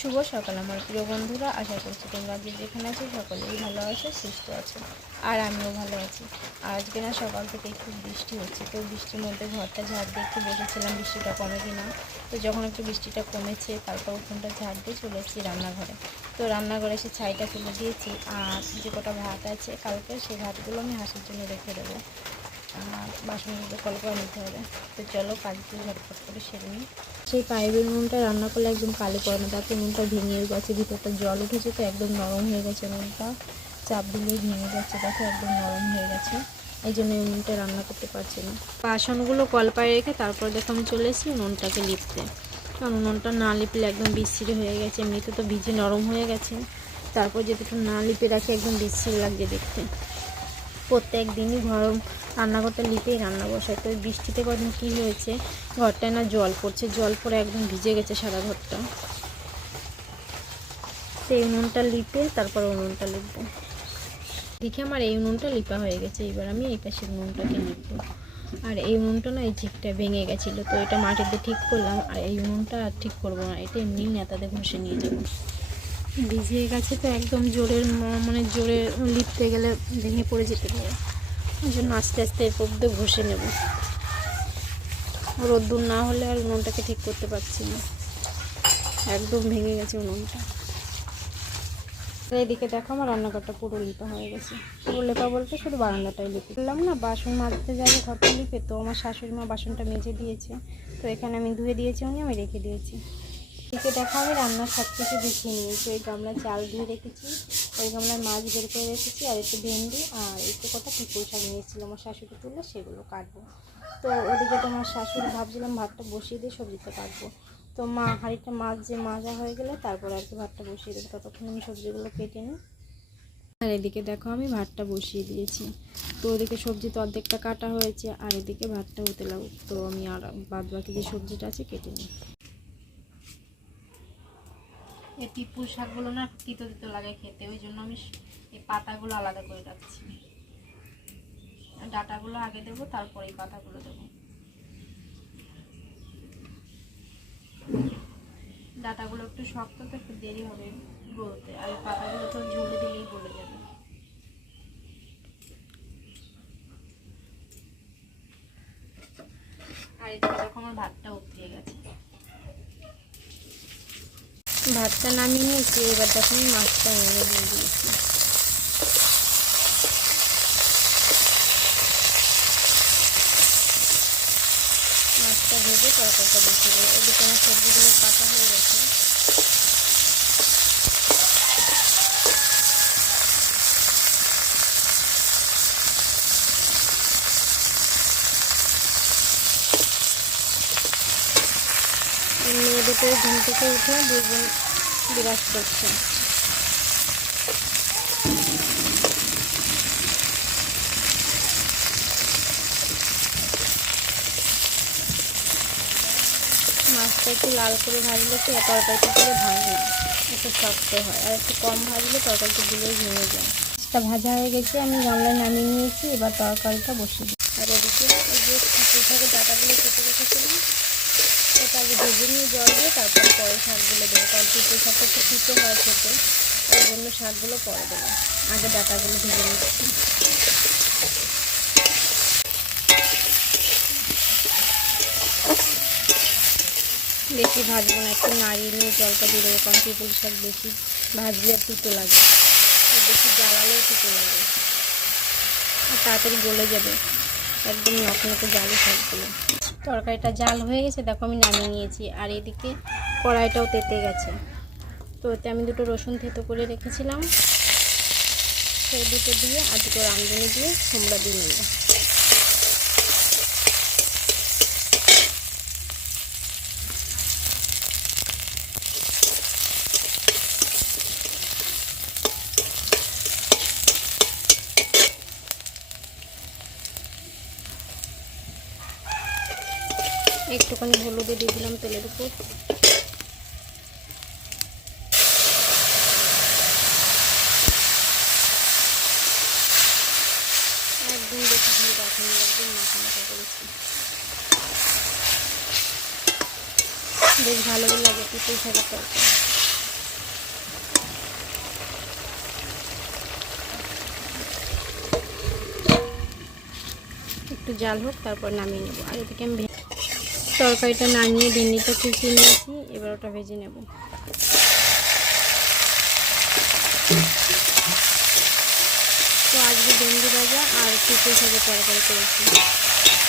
শুভ সকাল আমার প্রিয় বন্ধুরা, আশা করছি তোমরা যে যেখানে আছো সকলেই ভালো আছো, সুস্থ আছো। আর আমিও ভালো আছি। আর আজকে না সকাল থেকে একটু বৃষ্টি হচ্ছে, তো বৃষ্টির মধ্যে ঘরটা ঝাড় দিয়ে একটু বসেছিলাম বৃষ্টিটা কমে কিনা। তো যখন একটু বৃষ্টিটা কমেছে তারপর উঠোনটা ঝাড় দিয়ে চলে এসেছি রান্নাঘরে। তো রান্নাঘরে এসে ছাইটা তুলে দিয়েছি, আর যে কটা ভাত আছে কালকে সেই ভাতগুলো আমি হাঁসের জন্য রেখে দেবো। আর বাসনগুলো কল করে নিতে হবে। তো চলো কাজগুলো ঝটপট করে সেরে নিই। সেই পাইপের নুনটা রান্না করলে একদম কালি পড়ে না, তাতে নুনটা ভেঙে গেছে, ভিতরটা জল উঠেছে, তো একদম নরম হয়ে গেছে নুনটা। চাপ দিলেই ভেঙে যাচ্ছে, দেখো একদম নরম হয়ে গেছে। এই জন্য এই নুনটা রান্না করতে পারছি না। বাসনগুলো কলপায় রেখে তারপর দেখো আমি চলে এসেছি উনুনটাকে লিপতে। কারণ উনুনটা না লিপলে একদম বিচ্ছিরি হয়ে গেছে, এমনিতে তো ভিজে নরম হয়ে গেছে, তারপর যদি একটু না লিপে রাখি একদম বিচ্ছিরি লাগছে দেখতে। প্রত্যেক দিনই রান্নাঘরটা লিপেই রান্না বসাই। তো বৃষ্টিতে কদিন কী হয়েছে, ঘরটায় না জল পড়ছে, জল পড়ে একদম ভিজে গেছে সারা ঘরটা। তো এই উনুনটা লিপে তারপর উনুনটা লিপবো। দেখি আমার এই উনুনটা লিপা হয়ে গেছে, এবার আমি এই পাশের উনুনটাকে লিপবো। আর এই উনুনটা না এই ঝিকটা ভেঙে গেছিলো, তো এটা মাটিতে ঠিক করলাম। আর এই উনুনটা আর ঠিক করবো না, এটা এমনি নেতাতে ঘষে নিয়ে যাবো। ভিজে গেছে তো একদম জোরে লিপতে গেলে ভেঙে পড়ে যেতে পারে, ওই জন্য আস্তে আস্তে এর মধ্যে ঘষে নেব। রোদ্দুর না হলে আর উনুনটাকে ঠিক করতে পারছি না, একদম ভেঙে গেছে উনুনটা। এইদিকে দেখো আমার রান্নাঘরটা পুরো লিপা হয়ে গেছে। পুরো লেপা বলতে শুধু বারান্দাটাই লিপে বললাম না, বাসন মাজতে যাবে ঘরটা লিপে, তো আমার শাশুড়ি মা বাসনটা মেজে দিয়েছে, তো এখানে আমি ধুয়ে দিয়েছি, আমি রেখে দিয়েছি। এদিকে দেখো আমি রান্নার সব কিছু দেখিয়ে নিয়েছি। ওই গামলায় চাল ধুয়ে রেখেছি, ওই গামলায় মাছ বের করে রেখেছি, আর একটু ভেন্ডি আর একটু কটা পিপল শাক নিয়েছিল আমার শাশুড়ি তুলে, সেগুলো কাটবো। তো ওদিকে তোমার শাশুড়ি ভাবছিলাম ভাতটা বসিয়ে দিয়ে সবজিটা কাটবো। তো হাঁড়িটা মাছ যে মাজা হয়ে গেলে তারপর আর কি ভাতটা বসিয়ে দেবো, ততক্ষণ আমি সবজিগুলো কেটে নিই। আর এদিকে দেখো আমি ভাতটা বসিয়ে দিয়েছি। তো ওদিকে সবজি তো অর্ধেকটা কাটা হয়েছে, আর এদিকে ভাতটা হতে লাগুক। তো আমি আর বাদ বাকি যে সবজিটা আছে কেটে নিই। এই পিপুর শাকগুলো না তিতো তিতো লাগে খেতে, ওই জন্য আমি এই পাতাগুলো আলাদা করে রাখছি। ডাঁটাগুলো আগে দেবো, তারপরে এই পাতাগুলো দেবো। ডাঁটাগুলো একটু শক্ত, তো একটু দেরি হবে গলতে, আর এই পাতাগুলো তো ঝুলে দিলেই গলে যাবে। আর এদিকে দেখো আমার ভাতটা উঠিয়ে গেছে। ভাতটা নামিয়ে নিয়েছি, এবার দেখো আমি মাছটা এনে দিয়ে দিয়েছি। মাছটা ভেজে তরকারিটা বসিয়ে দেবো। ওদিকে আমার সবজিগুলো কাটা হয়ে গেছে। মেয়ে দুটো ঘুম থেকে উঠে দুজন বিরাজ করছে। মাছটা একটু লাল করে ভাজলে তো তরকারিটা দিলে ভাঙে না, একটু শক্ত হয়, আর একটু কম ভাজলে তরকারিটা দিলেই ভেঙে যায়। মাছটা ভাজা হয়ে গেছে, আমি গামলায় নামিয়ে নিয়েছি, এবার তরকারিটা বসিয়ে দিই। আর এদিকে এই যে পিঠে ডাটাগুলো কেটে রেখেছিলাম, এটা আগে ভেজে নিয়ে জল দিয়ে তারপর পরে শাকগুলো দেবো, কারণ পিঠে শাকটা একটু তিতো হয় খেতে, ওই জন্য শাকগুলো পরে দেবো। আগে ডাটাগুলো ভেজে নিচ্ছি। বেশি ভাজবো না, একটু নাড়িয়ে নিয়ে জলটা দিয়ে দেবো, কারণ পিপুল শাক বেশি ভাজলে তিতো লাগে, বেশি জ্বালালেও তিতো লাগে, আর তাড়াতাড়ি গলে যাবে, একদম নকনকে জালি শাকগুলো। তরকারিটা জাল হয়ে গেছে, দেখো আমি নামিয়ে নিয়েছি। আর এদিকে কড়াইটাও তেতে গেছে, তো এতে আমি দুটো রসুন থেতো করে রেখেছিলাম, সেই দুটো দিয়ে আর দুটো রাঁধুনি দিয়ে কুমড়া দিয়ে নেব। একটুখানি হলুদে দিয়ে দিলাম তেলের উপর। একদম বেশি ঝোল রাখিনি, একদম মাখা মাখা করেছি, বেশ ভালোই লাগে পিপুল শাকের তরকারি। জাল হোক, তারপর নামিয়ে নেবো। আর এদিকে আমি তরকারিটা নামিয়ে ভেন্ডিটা কুচিয়ে নিয়েছি, এবার ওটা ভেজে নেব। তো আজকে ভেন্ডি ভাজা আর পিঁপড়ে শাকের তরকারি করেছি,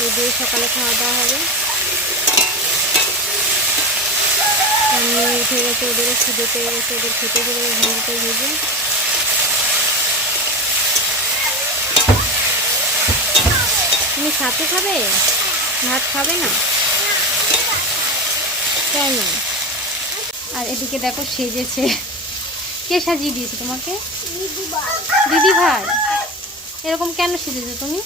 এই দিয়ে সকালে খাওয়া দাওয়া হবে। মেয়ে উঠে গেছে, ওদেরও খিদে পেয়ে গেছে, ওদের খেতে দেবে ভেন্ডিটা ভেজে। তুমি সাথে খাবে, ভাত খাবে না কেন? আর এদিকে দেখো সেজেছে, কে সাজিয়ে দিয়েছে তোমাকে? দিদি ভাই। এরকম কেন সেজেছো তুমি?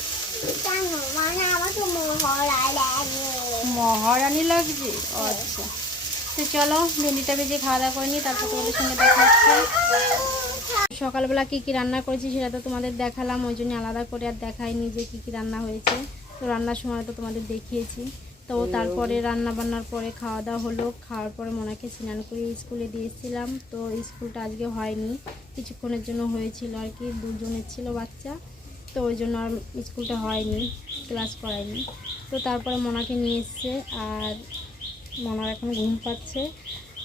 মহারানী লাগছে। আচ্ছা, তো চলো ভেন্ডিটা ভেজে খাওয়া দাওয়া করে নিই, তারপর তোমাদের সঙ্গে দেখা হচ্ছে। সকালবেলা কী কী রান্না করেছি সেটা তো তোমাদের দেখালাম, ওই জন্য আলাদা করে আর দেখাইনি যে কী কী রান্না হয়েছে। তো রান্নার সময় তো তোমাদের দেখিয়েছি। তো তারপরে রান্না বান্নার পরে খাওয়া দাওয়া হলো, খাওয়ার পরে মোনাকে স্নান করে স্কুলে দিয়েছিলাম। তো স্কুলটা আজকে হয়নি, কিছুক্ষণের জন্য হয়েছিল আর কি, 2 জনের ছিল বাচ্চা, তো ওই জন্য আর স্কুলটা হয়নি, ক্লাস করায়নি। তো তারপরে মোনাকে নিয়ে এসছে, আর মোনার এখন ঘুম পাচ্ছে।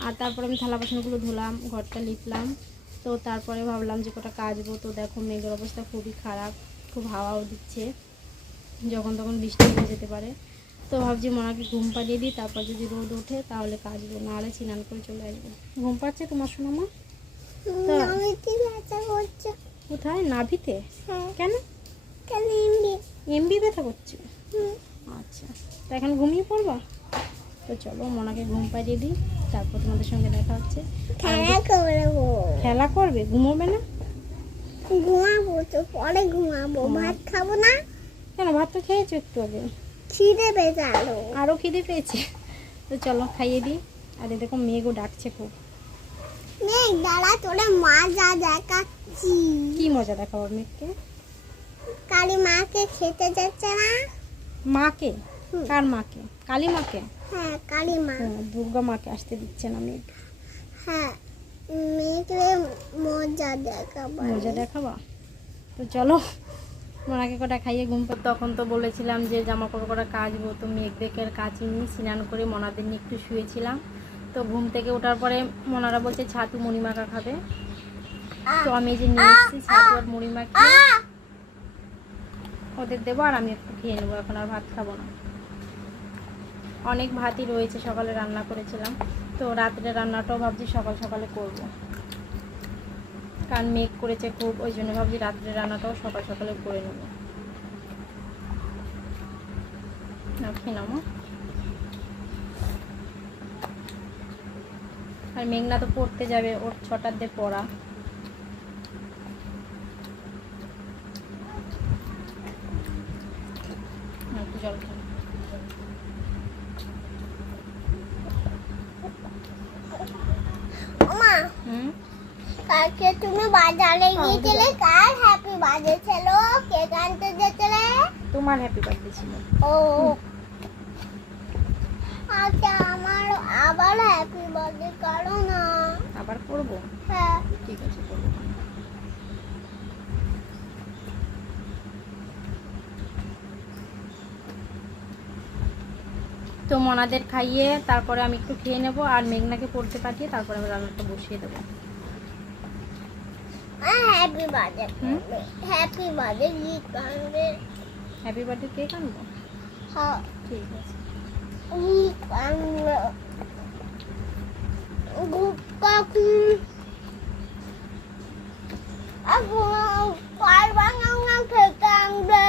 আর তারপরে আমি থালা বাসনগুলো ধুলাম, ঘরটা লিপলাম। তো তারপরে ভাবলাম যে কটা কাচবো। তো দেখো মেঘের অবস্থা খুবই খারাপ, খুব হাওয়াও দিচ্ছে, যখন তখন বৃষ্টি হয়ে যেতে পারে। তো ভাবছি মোনাকে ঘুম পাড়িয়ে দিই, তারপর যদি রোদ ওঠে তাহলে কাচবো, নাহলে স্নান করে চলে আসবো। ঘুম পাচ্ছে তোমার সোনামা? কোথায়? নাভিতে? কেন? এমবি ব্যথা করছে? আচ্ছা, তো এখন ঘুমিয়ে পড়বা? তো চলো মোনাকে ঘুম পাড়িয়ে দিই, তারপর তোমাদের সঙ্গে দেখা হচ্ছে। খেলা করবে? ঘুমোবে না? ঘুমাবো তো, পরে ঘুমাবো, ভাত খাবো না। কেন? ভাত তো খেয়েছো একটু আগে। খিদে পেয়েছে আরো খিদে পেয়েছে? তো চলো খাইয়ে দিই। আর দেখো মেঘও ডাকছে খুব। মেঘ দাঁড়া, তোরে মজা দেখাচ্ছি। কি মজা দেখাবো মেঘকে? কালী মাকে খেতে যাচ্ছে না। মাকে? কার মাকে? কালী মাকে? হ্যাঁ, কালী মা। দুর্গা মাকে আসতে দিচ্ছে না মেঘ। হ্যাঁ, মেঘে মজা দেখাবা। তো চলো মোনাকে কটা খাইয়ে ঘুম পাড়ি। তখন তো বলেছিলাম যে জামা কাপড় কটা কাচবো, তো মেঘ দেখে আর কাচিনি, স্নান করে মোনাদের নিয়ে একটু শুয়েছিলাম। তো ঘুম থেকে ওঠার পরে মোনারা বলছে ছাতু মুড়ি মাখা খাবে। তো আমি এই যে নিয়ে এসেছি ছাতু আর মুড়ি মাখিয়ে ওদের দেবো, আর আমি একটু খেয়ে নেবো, এখন আর ভাত খাবো না। অনেক ভাতই রয়েছে, সকালে রান্না করেছিলাম। তো রাত্রে রান্নাটাও ভাবছি সকাল সকালে করব, কারণ মেঘ করেছে খুব, ওই জন্য ভাবছি রাত্রে রান্নাটাও সকাল সকালে করে নেব। খেয়ে নাও। আর মেঘনা তো পড়তে যাবে, ওর 6টার দিয়ে পড়া। একটু জল খাও। মা, কালকে তুমি বাজারে গিয়েছিলে, কার হ্যাপি বার্থডে ছিল? কেক আনতে যেছিলে? তোমার হ্যাপি বার্থডে ছিল। ও আচ্ছা, আমার আবার হ্যাপি বার্থডে করো না। আবার করবো? হ্যাঁ, ঠিক আছে, করবো। তো মোনাদের খাইয়ে তারপরে আমি একটু খেয়ে নেব, আর মেঘনাকে পড়তে পাঠিয়ে তারপরে আমি রান্নাটা বসিয়ে দেবো। Happy birthday, happy birthday gift আনবে। হ্যাপি বার্থডে কেক আনবো? হ্যাঁ, ঠিক আছে। গিফট আনবে। কাকু খেতে আনবে।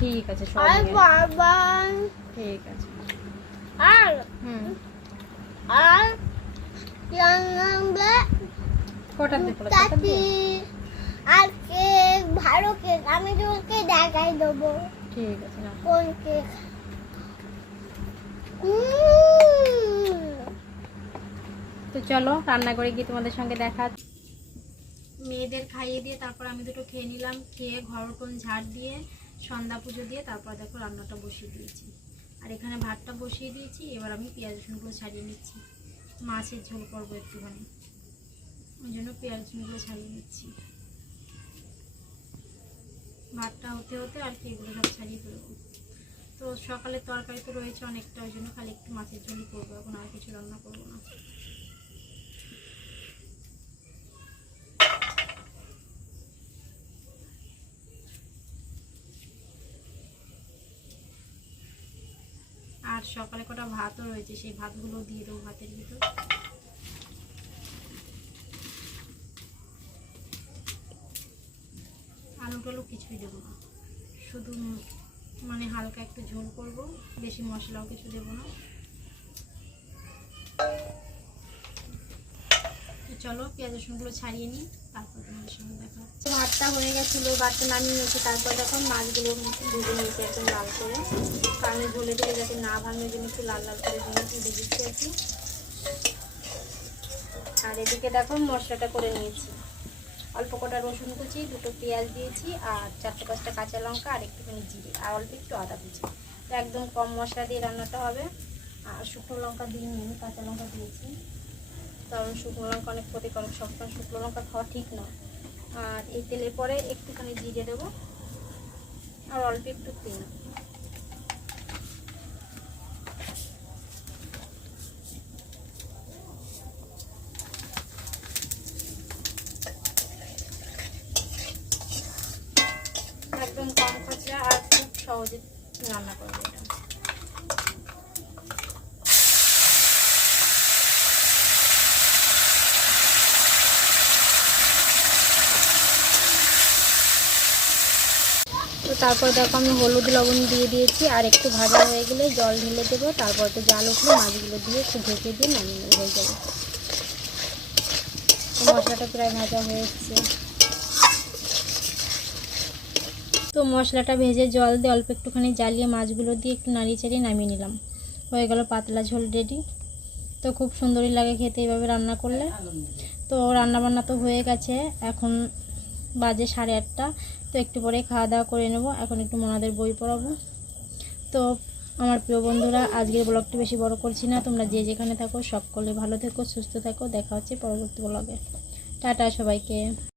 ঠিক আছে, সব ঠিক আছে। আর আর আনবে কটার দিকে? আর কেক, ভালো কেক, আমি তোকে দেখাই দেবো। ঠিক আছে না, কোন কেক? তো চলো রান্না করে গিয়ে তোমাদের সঙ্গে দেখা। মেয়েদের খাইয়ে দিয়ে তারপর আমি দুটো খেয়ে নিলাম, খেয়ে ঘর উঠোন ঝাড় দিয়ে সন্ধ্যা পুজো দিয়ে তারপর দেখো রান্নাটা বসিয়ে দিয়েছি। আর এখানে ভাতটা বসিয়ে দিয়েছি, এবার আমি পেঁয়াজ রসুনগুলো ছাড়িয়ে নিচ্ছি, মাছের ঝোল করবো একটুখানি, ওই জন্য পেঁয়াজ রসুনগুলো ছাড়িয়ে নিচ্ছি। ভাতটা হতে হতে আর কি এগুলো সব ছাড়িয়ে ফেলবো। তো সকালের তরকারি তো রয়েছে অনেকটা, ওই জন্য খালি একটু মাছের ঝোলই করবো, এখন আর কিছু রান্না করবো না। আর সকালে কটা ভাতও রয়েছে, সেই ভাতগুলো দিয়ে দেবো ভাতের ভিতর। আলু টালু কিছুই দেবো না, শুধু মানে হালকা একটু ঝোল করব, বেশি মশলাও কিছু দেবো না। তো চলো পেঁয়াজ রসুনগুলো ছাড়িয়ে নিই, তারপর তোমাদের সঙ্গে দেখা হচ্ছে। ভাতটা হয়ে গেছিলো, ভাতটা নামিয়ে নিয়েছি, তারপর দেখুন মাছগুলো ভেজে নিয়েছি একদম লাল করে, কারণ ঝোলে দিলে যাতে না ভাঙে ওই জন্য একটু লাল লাল করে ভেজেছি আর কি। আর এদিকে দেখো মশলাটা করে নিয়েছি, অল্প কটা রসুন কুচি, দুটো পেঁয়াজ দিয়েছি, আর 4-5টা কাঁচা লঙ্কা, আর একটুখানি জিরে, আর অল্প একটু আদা কুচি। তো একদম কম মশলা দিয়ে রান্নাটা হবে। আর শুকনো লঙ্কা দিইনি, আমি কাঁচা লঙ্কা দিয়েছি, কারণ শুকনো লঙ্কা অনেক ক্ষতিকারক, সবসময় শুকনো লঙ্কা খাওয়া ঠিক না। আর এই তেলের পরে একটুখানি জিরে দেবো, আর অল্প একটু তেল। একদম কম খরচা আর খুব সহজে রান্না করবো এটা। তো তারপর দেখো আমি হলুদ লবণ দিয়ে দিয়েছি, আর একটু ভাজা হয়ে গেলে জল ঢেলে দেবো, তারপর তো জাল উঠলে মাছগুলো দিয়ে একটু ঢেকে দিয়ে নামিয়ে হয়ে যাবে। তো মশলাটা প্রায় ভাজা হয়ে এসছে। তো মশলাটা ভেজে জল দিয়ে অল্প একটুখানি জ্বালিয়ে মাছগুলো দিয়ে একটু নাড়িয়ে চাড়িয়ে নামিয়ে নিলাম, হয়ে গেল পাতলা ঝোল রেডি। তো খুব সুন্দরই লাগে খেতে এইভাবে রান্না করলে। তো রান্নাবান্না তো হয়ে গেছে, এখন বাজে 8:30। তো একটু পরে খাওয়া দাওয়া করে নেব, এখন একটু মোনাদের বই পড়াবো। তো আমার প্রিয় বন্ধুরা, আজকের ব্লগটি বেশি বড় করছি না, তোমরা যে যেখানে থাকো সকলে ভালো থেকো, সুস্থ থাকো, দেখা হচ্ছে পরবর্তী ব্লগে। টাটা সবাইকে।